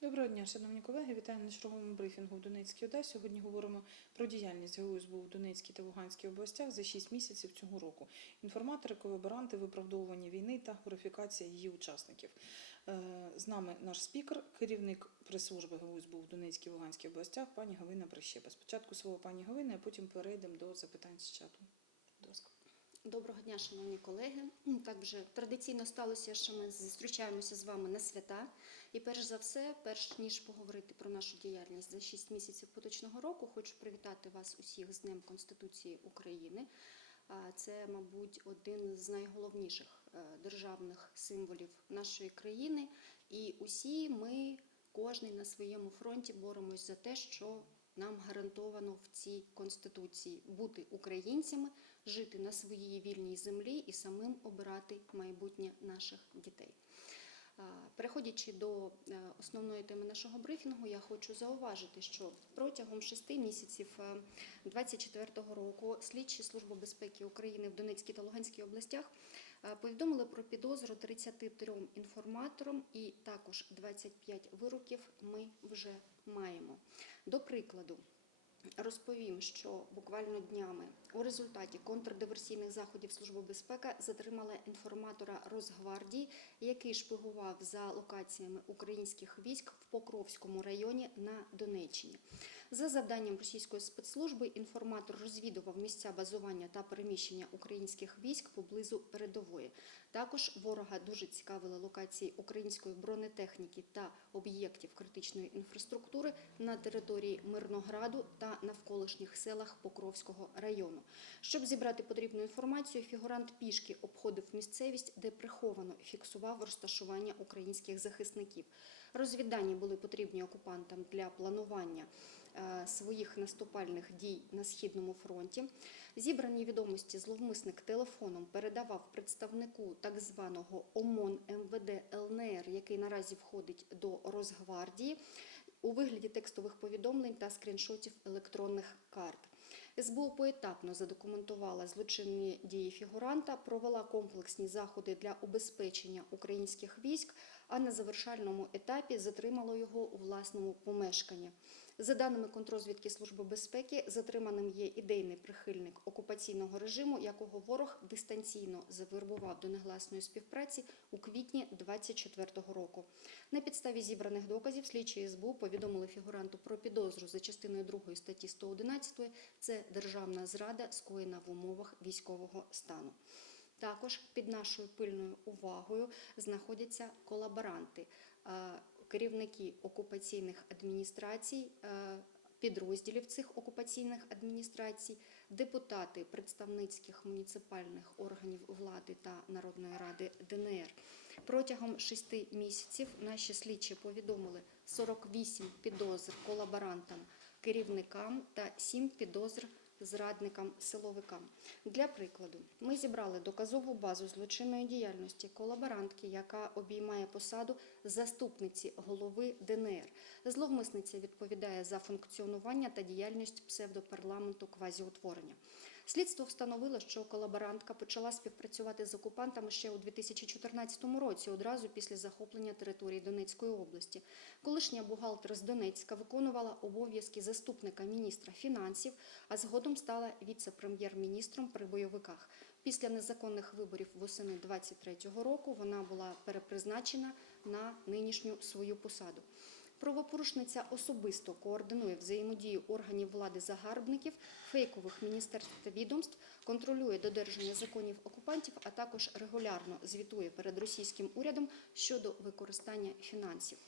Доброго дня, шановні колеги. Вітаю на черговому брифінгу в Донецькій ОДА. Сьогодні говоримо про діяльність ГУ СБУ в Донецькій та Луганській областях за 6 місяців цього року. Інформатори, колаборанти, виправдовування війни та глорифікація її учасників. Е, З нами наш спікер, керівник прес-служби ГУ СБУ в Донецькій та Луганській областях, пані Галина Прищепа. Спочатку слово пані Галини, а потім перейдемо до запитань з чату. Доброго дня, шановні колеги. Так вже традиційно сталося, що ми зустрічаємося з вами на свята. І перш за все, перш ніж поговорити про нашу діяльність за 6 місяців поточного року, хочу привітати вас усіх з Днем Конституції України. Це, мабуть, один з найголовніших е, державних символів нашої країни. І усі ми, кожен на своєму фронті, боремось за те, що нам гарантовано в цій конституції бути українцями, жити на своїй вільній землі і самим обирати майбутнє наших дітей. Переходячи до е, основної теми нашого брифінгу, я хочу зауважити, що протягом шести місяців 2024 року слідчі Служби безпеки України в Донецькій та Луганській областях е, повідомили про підозру 33 інформаторам і також 25 вироків ми вже маємо. До прикладу, Розповім, що буквально днями у результаті контрдиверсійних заходів Служби безпеки затримала інформатора Росгвардії, який шпигував за локаціями українських військ в Покровському районі на Донеччині. За завданням російської спецслужби інформатор розвідував місця базування та переміщення українських військ поблизу передової. Також ворога дуже цікавили локації української бронетехніки та об'єктів критичної інфраструктури на території Мирнограду та навколишніх селах Покровського району. Щоб зібрати потрібну інформацію, фігурант пішки обходив місцевість, де приховано фіксував розташування українських захисників. Розвіддані були потрібні окупантам для планування своїх наступальних дій на східному фронті. Зібрані відомості зловмисник телефоном передавав представнику так званого ОМОН МВД ЛНР, який наразі входить до Росгвардії, у вигляді текстових повідомлень та скріншотів електронних карт. СБУ поетапно задокументувала злочинні дії фігуранта, провела комплексні заходи для убезпечення українських військ, а на завершальному етапі затримала його у власному помешканні. За даними контрозвідки Служби безпеки, затриманим є ідейний прихильник окупаційного режиму, якого ворог дистанційно завербував до негласної співпраці у квітні 2024 року. На підставі зібраних доказів слідчі СБУ повідомили фігуранту про підозру за частиною 2 статті 111 – це державна зрада, скоєна в умовах військового стану. Також під нашою пильною увагою знаходяться колаборанти, керівники окупаційних адміністрацій, е, підрозділів цих окупаційних адміністрацій, депутати представницьких муніципальних органів влади та Народної ради ДНР. Протягом шести місяців наші слідчі повідомили 48 підозр колаборантам, керівникам та 7 підозр зрадникам силовикам. Для прикладу, ми зібрали доказову базу злочинної діяльності колаборантки, яка обіймає посаду заступниці голови ДНР. Зловмисниця відповідає за функціонування та діяльність псевдопарламенту квазіутворення. Слідство встановило, що колаборантка почала співпрацювати з окупантами ще у 2014 році, одразу після захоплення території Донецької області. Колишня бухгалтер з Донецька виконувала обов'язки заступника міністра фінансів, а згодом стала віце-прем'єр-міністром при бойовиках. Після незаконних виборів восени 23-го року вона була перепризначена на нинішню свою посаду. Правопорушниця особисто координує взаємодію органів влади загарбників, фейкових міністерств та відомств, контролює додержання законів окупантів, а також регулярно звітує перед російським урядом щодо використання фінансів.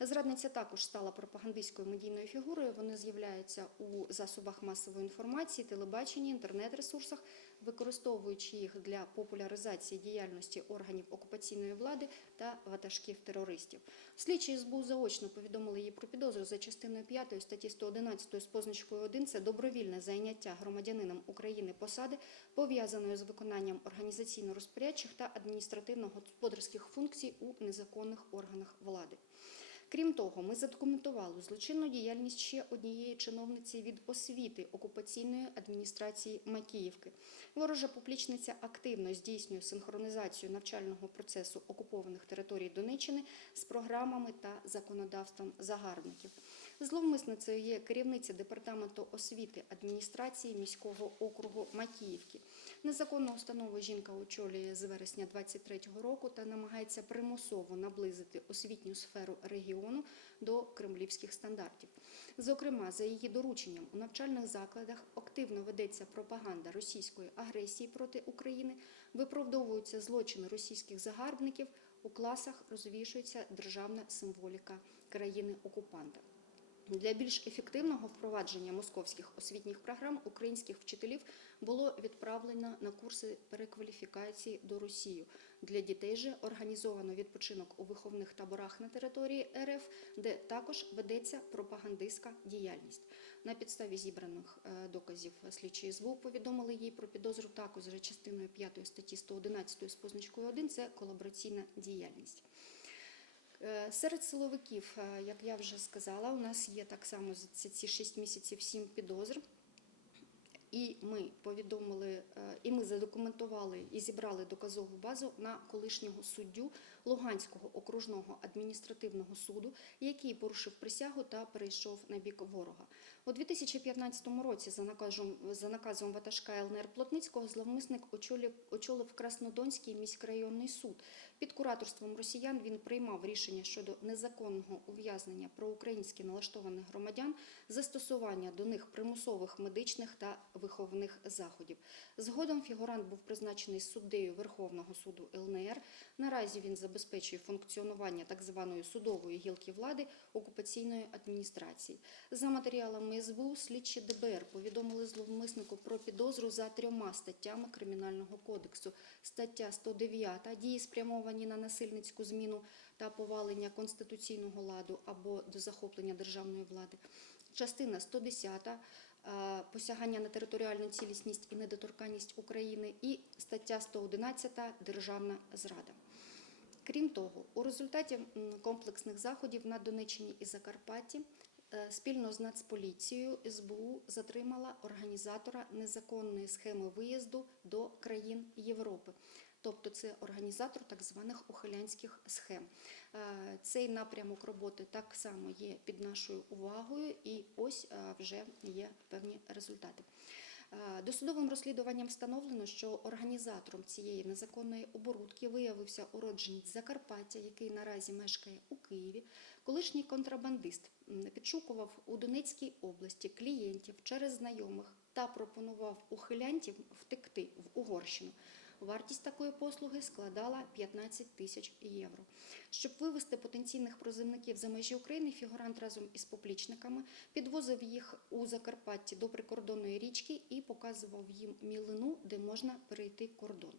Зрадниця також стала пропагандистською медійною фігурою. Вони з'являються у засобах масової інформації, телебаченні, інтернет-ресурсах, використовуючи їх для популяризації діяльності органів окупаційної влади та ватажків терористів. Слідчі СБУ заочно повідомили її про підозру за частиною 5 статті 111 з позначкою 1 – це добровільне зайняття громадянином України посади, пов'язаної з виконанням організаційно-розпорядчих та адміністративно-господарських функцій у незаконних органах влади. Крім того, ми задокументували злочинну діяльність ще однієї чиновниці від освіти окупаційної адміністрації Макіївки. Ворожа публічниця активно здійснює синхронізацію навчального процесу окупованих територій Донеччини з програмами та законодавством загарбників. Зловмисницею є керівниця департаменту освіти адміністрації міського округу Макіївки. Незаконну установу жінка очолює з вересня 23-го року та намагається примусово наблизити освітню сферу регіону до кремлівських стандартів. Зокрема, за її дорученням у навчальних закладах активно ведеться пропаганда російської агресії проти України, виправдовуються злочини російських загарбників, у класах розвішується державна символіка країни-окупанта. Для більш ефективного впровадження московських освітніх програм українських вчителів було відправлено на курси перекваліфікації до Росії. Для дітей же організовано відпочинок у виховних таборах на території РФ, де також ведеться пропагандистська діяльність. На підставі зібраних е, доказів слідчі СБУ повідомили їй про підозру також за частиною 5 статті 111 з позначкою 1 – це колабораційна діяльність. Е, Серед силовиків, е, як я вже сказала, у нас є так само за ці- ці 6 місяців 7 підозр. І ми повідомили, е, і ми задокументували і зібрали доказову базу на колишнього суддю Луганського окружного адміністративного суду, який порушив присягу та перейшов на бік ворога. У 2015 році за наказом, за наказом ватажка ЛНР Плотницького зловмисник очолив, очолив Краснодонський міськрайонний суд. Під кураторством росіян він приймав рішення щодо незаконного ув'язнення проукраїнськи налаштованих громадян, застосування до них примусових медичних та виховних заходів. Згодом фігурант був призначений суддею Верховного суду ЛНР. Наразі він забезпечує функціонування так званої судової гілки влади окупаційної адміністрації. За матеріалами СБУ слідчі ДБР повідомили зловмиснику про підозру за трьома статтями Кримінального кодексу. Стаття 109 – дії спрямовані на насильницьку зміну та повалення конституційного ладу або до захоплення державної влади. Частина 110 е, посягання на територіальну цілісність і недоторканність України і стаття 111 державна зрада. Крім того, у результаті комплексних заходів на Донеччині і Закарпатті е, спільно з Нацполіцією СБУ затримала організатора незаконної схеми виїзду до країн Європи. Тобто це організатор так званих ухилянських схем. Е, Цей напрямок роботи так само є під нашою увагою, і ось е, вже є певні результати. Е, Досудовим розслідуванням встановлено, що організатором цієї незаконної оборудки виявився уродженець Закарпаття, який наразі мешкає у Києві. Колишній контрабандист підшукував у Донецькій області клієнтів через знайомих та пропонував ухилянтів втекти в Угорщину. Вартість такої послуги складала 15 тисяч євро. Щоб вивести потенційних прозивників за межі України, фігурант разом із поплічниками підвозив їх у Закарпатті до прикордонної річки і показував їм мілину, де можна перейти кордон.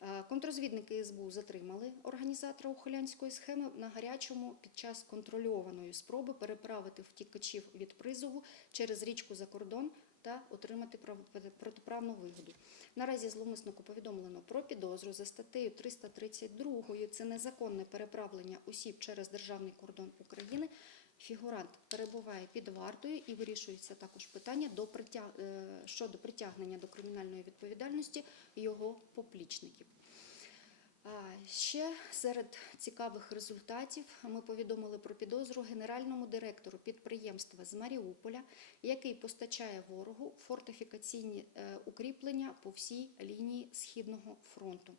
Е, Контрозвідники СБУ затримали організатора ухилянської схеми на гарячому під час контрольованої спроби переправити втікачів від призову через річку за кордон та отримати прав- протиправну вигоду. Наразі зловмиснику повідомлено про підозру за статтею 332 це незаконне переправлення осіб через державний кордон України. Фігурант перебуває під вартою і вирішується також питання до притяг... е, щодо притягнення до кримінальної відповідальності його поплічників. Ще серед цікавих результатів ми повідомили про підозру генеральному директору підприємства з Маріуполя, який постачає ворогу фортифікаційні е, укріплення по всій лінії Східного фронту.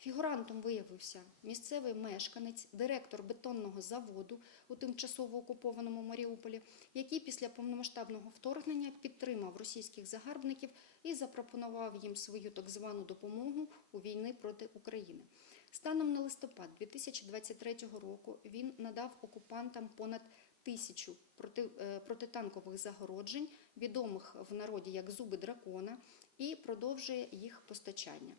Фігурантом виявився місцевий мешканець, директор бетонного заводу у тимчасово окупованому Маріуполі, який після повномасштабного вторгнення підтримав російських загарбників і запропонував їм свою так звану допомогу у війни проти України. Станом на листопад 2023 року він надав окупантам понад тисячу е, протитанкових загороджень, відомих в народі як зуби дракона, і продовжує їх постачання.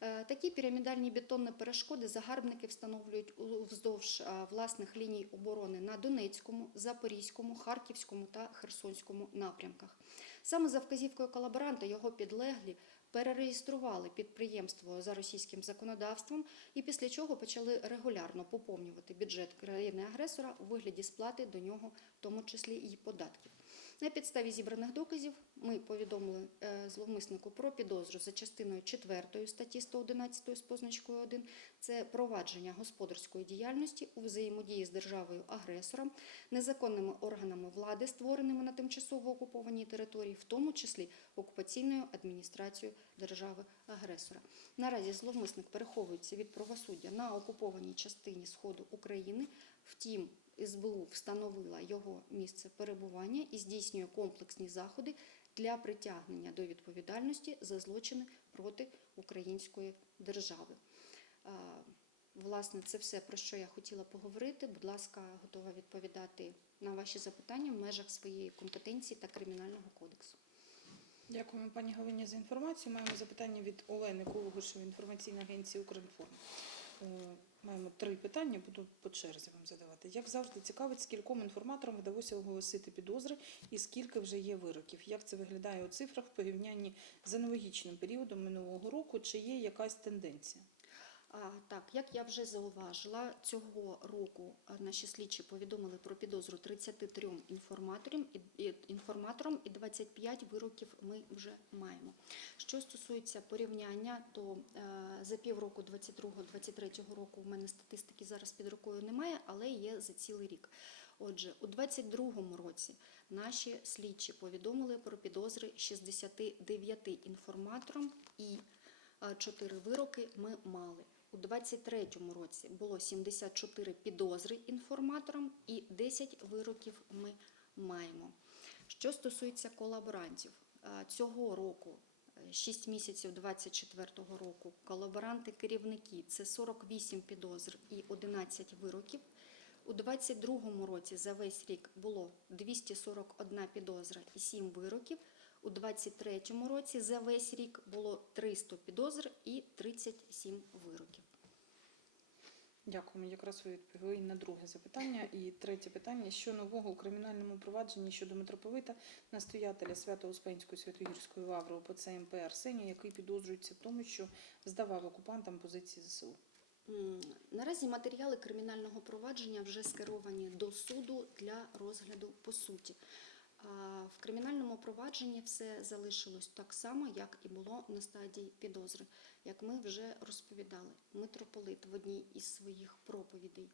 Е, Такі пірамідальні бетонні перешкоди загарбники встановлюють вздовж е, власних ліній оборони на Донецькому, Запорізькому, Харківському та Херсонському напрямках. Саме за вказівкою колаборанта його підлеглі перереєстрували підприємство за російським законодавством і після чого почали регулярно поповнювати бюджет країни-агресора у вигляді сплати до нього, в тому числі і податків. На підставі зібраних доказів ми повідомили е, зловмиснику про підозру за частиною 4 статті 111 з позначкою 1 це провадження господарської діяльності у взаємодії з державою-агресором, незаконними органами влади, створеними на тимчасово окупованій території, в тому числі окупаційною адміністрацією держави-агресора. Наразі зловмисник переховується від правосуддя на окупованій частині сходу України. Втім, СБУ встановила його місце перебування і здійснює комплексні заходи для притягнення до відповідальності за злочини проти української держави. Власне, це все про що я хотіла поговорити. Будь ласка, готова відповідати на ваші запитання в межах своєї компетенції та кримінального кодексу. Дякуємо, пані Галині, за інформацію. Маємо запитання від Олени Ковгушевої інформаційної агенції «Укрінформ». Маємо три питання, буду по черзі вам задавати. Як завжди, цікавить, скільком інформаторам вдалося оголосити підозри і скільки вже є вироків? Як це виглядає у цифрах в порівнянні з аналогічним періодом минулого року? Чи є якась тенденція? Так, як я вже зауважила, цього року наші слідчі повідомили про підозру 33 інформаторам і, інформаторам і 25 вироків ми вже маємо. Що стосується порівняння, то е, за півроку 22-23 року у мене статистики зараз під рукою немає, але є за цілий рік. Отже, у 22-му році наші слідчі повідомили про підозри 69 інформаторам і 4 вироки ми мали. У 23-му році було 74 підозри інформаторам і 10 вироків ми маємо. Що стосується колаборантів, цього року, 6 місяців 24-го року, колаборанти-керівники це 48 підозр і 11 вироків. У 22-му році за весь рік було 241 підозра і 7 вироків. У 23-му році за весь рік було 300 підозр і 37 вироків. Дякуємо. Якраз ви відповіли на друге запитання. І третє питання: що нового у кримінальному провадженні щодо митрополита, настоятеля Свято-Успенської Святогірської лаври ОПЦ МП Арсенія, який підозрюється в тому, що здавав окупантам позиції ЗСУ? Наразі матеріали кримінального провадження вже скеровані до суду для розгляду по суті. В кримінальному провадженні все залишилось так само, як і було на стадії підозри. Як ми вже розповідали, митрополит в одній із своїх проповідей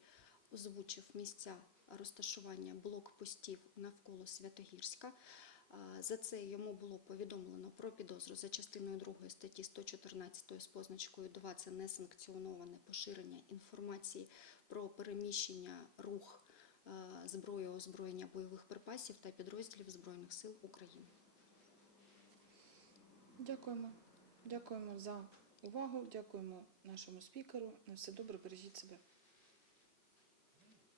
озвучив місця розташування блокпостів навколо Святогірська. За це йому було повідомлено про підозру за частиною 2 статті 114 з позначкою 2 це несанкціоноване поширення інформації про переміщення рух е, зброї, озброєння бойових припасів та підрозділів Збройних сил України. Дякуємо. Дякуємо за увагу. Дякуємо нашому спікеру. На все добре, бережіть себе.